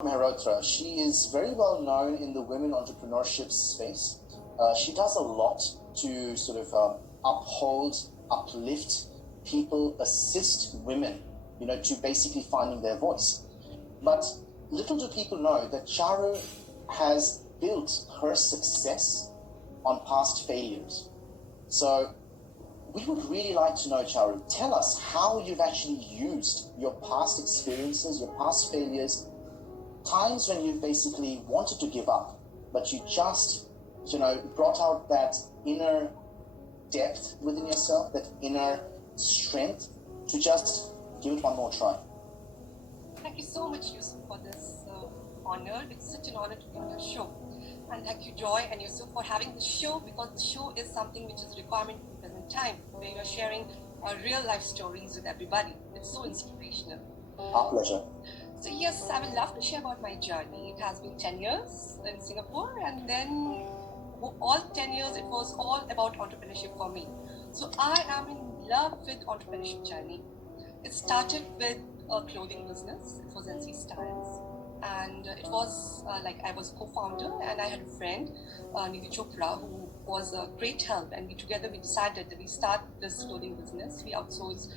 Mehrotra. She is very well known in the women entrepreneurship space. She does a lot to sort of uphold, uplift people, assist women, to basically finding their voice. But little do people know that Charu has built her success on past failures. So we would really like to know, Charu, tell us how you've actually used your past experiences, your past failures, times when you've basically wanted to give up, but you just, brought out that inner depth within yourself, that inner strength to just give it one more try. Thank you so much, Yusuf, for this honor. It's such an honor to be on your show. And thank you, Joy and Yusuf, for having this show, because the show is something which is a requirement in the present time, where you're sharing real life stories with everybody. It's so inspirational. Our pleasure. So yes, I would love to share about my journey. It has been 10 years in Singapore, and then all 10 years it was all about entrepreneurship for me. So I am in love with entrepreneurship journey. It started with a clothing business. It was NC Styles, and it was like I was co-founder, and I had a friend, Nidhi Chopra, who was a great help, and we decided that we start this clothing business. We outsource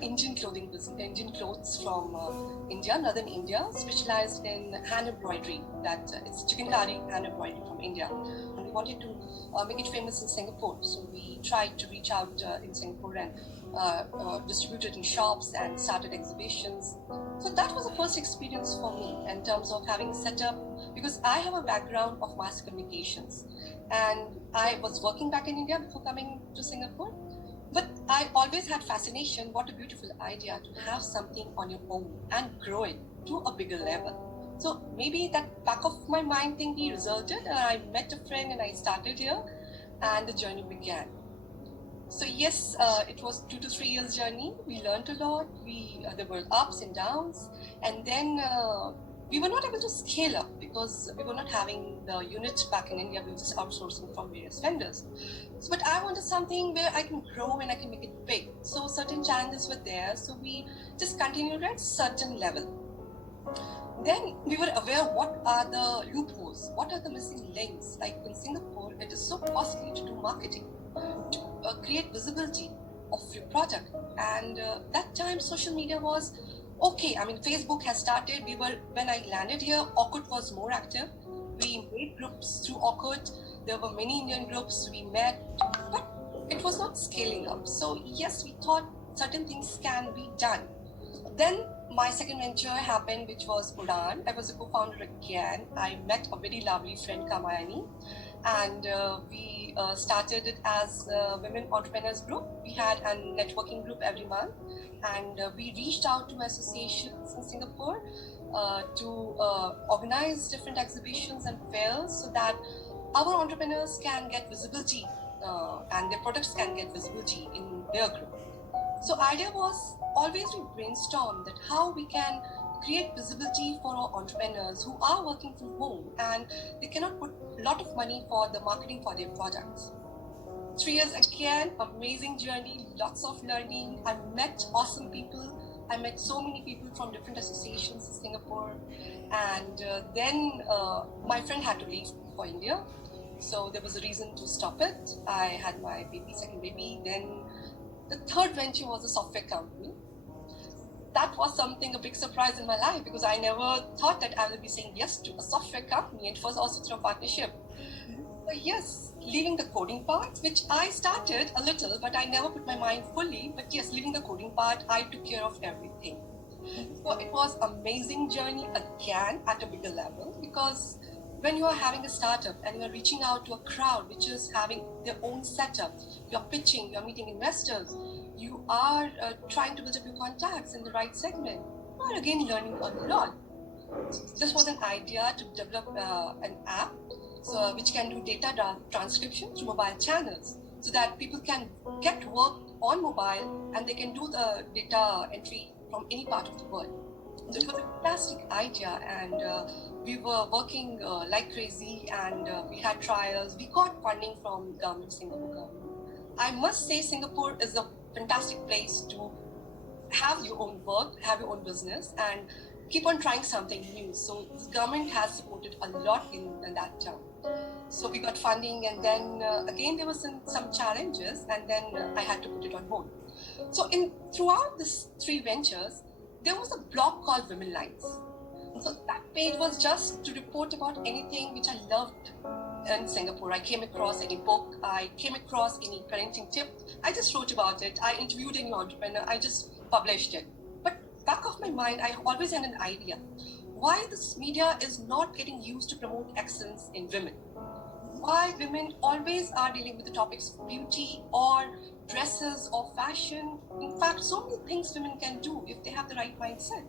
Indian clothes from India, northern India, specialized in hand embroidery. It's chikankari hand embroidery from India. And we wanted to make it famous in Singapore, so we tried to reach out in Singapore and distributed in shops and started exhibitions. So that was the first experience for me in terms of having set up, because I have a background of mass communications, and I was working back in India before coming to Singapore. But I always had fascination. What a beautiful idea to have something on your own and grow it to a bigger level. So maybe that back of my mind thingy resulted, and I met a friend and I started here, and the journey began. So yes, it was 2 to 3 years journey. We learned a lot. There were ups and downs, and then we were not able to scale up because we were not having the units back in India. We were just outsourcing from various vendors. So, but I wanted something where I can grow and I can make it big. So certain challenges were there. So we just continued at certain level. Then we were aware what are the loopholes, what are the missing links. Like in Singapore, it is so costly to do marketing, to create visibility of your product. And that time social media was okay. I mean, Facebook has started. When I landed here, Orkut was more active. We made groups through Orkut. There were many Indian groups we met, but it was not scaling up. So yes, we thought certain things can be done. Then my second venture happened, which was Udan. I was a co-founder again. I met a very lovely friend, Kamayani, and we started it as a women entrepreneurs group. We had a networking group every month, and we reached out to associations in Singapore to organize different exhibitions and fairs so that our entrepreneurs can get visibility and their products can get visibility in their group. So idea was always we brainstorm that how we can create visibility for our entrepreneurs who are working from home and they cannot put a lot of money for the marketing for their products. 3 years again, amazing journey, lots of learning. I met awesome people. I met so many people from different associations in Singapore. And then my friend had to leave for India. So there was a reason to stop it. I had my second baby. Then the third venture was a software company. That was a big surprise in my life because I never thought that I would be saying yes to a software company. It was also through a partnership. So yes, leaving the coding part, which I started a little, but I never put my mind fully. But yes, leaving the coding part, I took care of everything. So it was amazing journey again at a bigger level, because when you are having a startup and you are reaching out to a crowd which is having their own setup, you're pitching, you're meeting investors, you are trying to build up your contacts in the right segment, you are again learning a lot. So this was an idea to develop an app which can do data transcription through mobile channels so that people can get work on mobile and they can do the data entry from any part of the world. So it was a fantastic idea, and we were working like crazy, and we had trials. We got funding from government, Singapore government. I must say Singapore is a fantastic place to have your own work, have your own business, and keep on trying something new. So the government has supported a lot in that term. So we got funding, and then again there was some challenges, and then I had to put it on hold. So throughout these 3 ventures, there was a blog called Womenlines. So that page was just to report about anything which I loved in Singapore. I came across any book, I came across any parenting tip, I just wrote about it. I interviewed any entrepreneur, I just published it. But back of my mind, I always had an idea why this media is not getting used to promote excellence in women. Why women always are dealing with the topics of beauty or dresses or fashion. In fact, so many things women can do if they have the right mindset.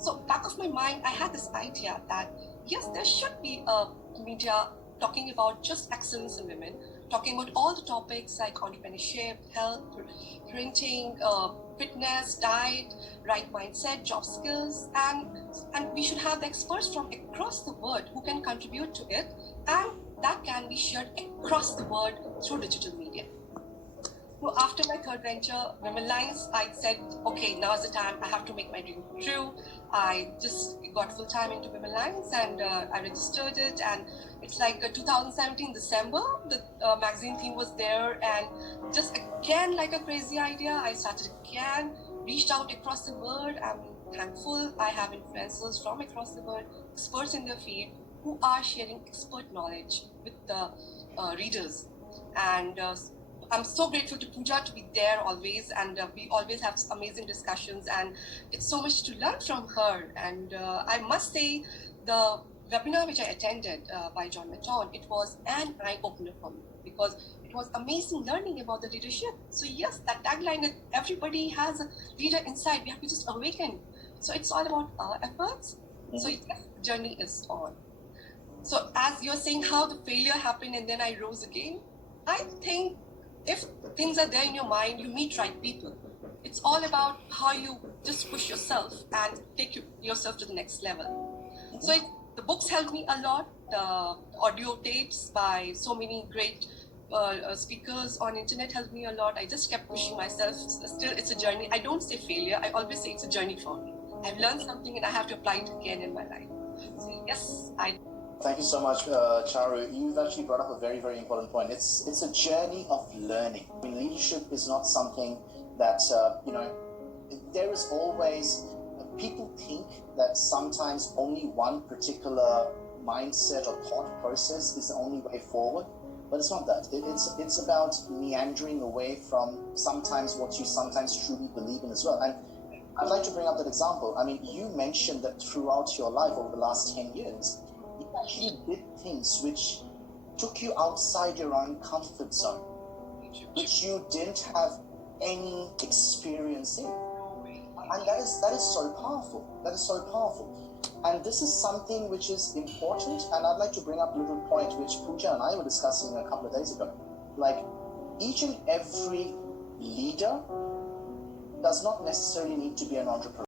So back of my mind, I had this idea that yes, there should be a media talking about just excellence in women, talking about all the topics like entrepreneurship, health, parenting, fitness, diet, right mindset, job skills, and we should have the experts from across the world who can contribute to it, and that can be shared across the world through digital media. So after my 3rd venture, Womenlines, I said, okay, now's the time. I have to make my dream true. I just got full time into Womenlines, and I registered it. And it's like 2017 December, the magazine theme was there, and just again, like a crazy idea, I started again, reached out across the world. I'm thankful I have influencers from across the world, experts in their field, who are sharing expert knowledge with the readers. And I'm so grateful to Pooja to be there always, and we always have amazing discussions, and it's so much to learn from her. And I must say, the webinar which I attended by John Maton, it was an eye-opener for me, because it was amazing learning about the leadership. So yes, that tagline that everybody has a leader inside, we have to just awaken. So it's all about our efforts. So yes, the journey is on. So as you're saying how the failure happened and then I rose again, I think if things are there in your mind, you meet right people. It's all about how you just push yourself and take yourself to the next level. So the books helped me a lot. The audio tapes by so many great speakers on internet helped me a lot. I just kept pushing myself. Still, it's a journey. I don't say failure. I always say it's a journey for me. I've learned something and I have to apply it again in my life. So yes, I. Thank you so much, Charu. You've actually brought up a very, very important point. It's a journey of learning. I mean, leadership is not something that, there is always, people think that sometimes only one particular mindset or thought process is the only way forward, but it's not that. It's about meandering away from sometimes what you sometimes truly believe in as well. And I'd like to bring up that example. I mean, you mentioned that throughout your life over the last 10 years, you actually did things which took you outside your own comfort zone, which you didn't have any experience in. And that is so powerful. That is so powerful. And this is something which is important, and I'd like to bring up a little point which Pooja and I were discussing a couple of days ago. Like, each and every leader does not necessarily need to be an entrepreneur.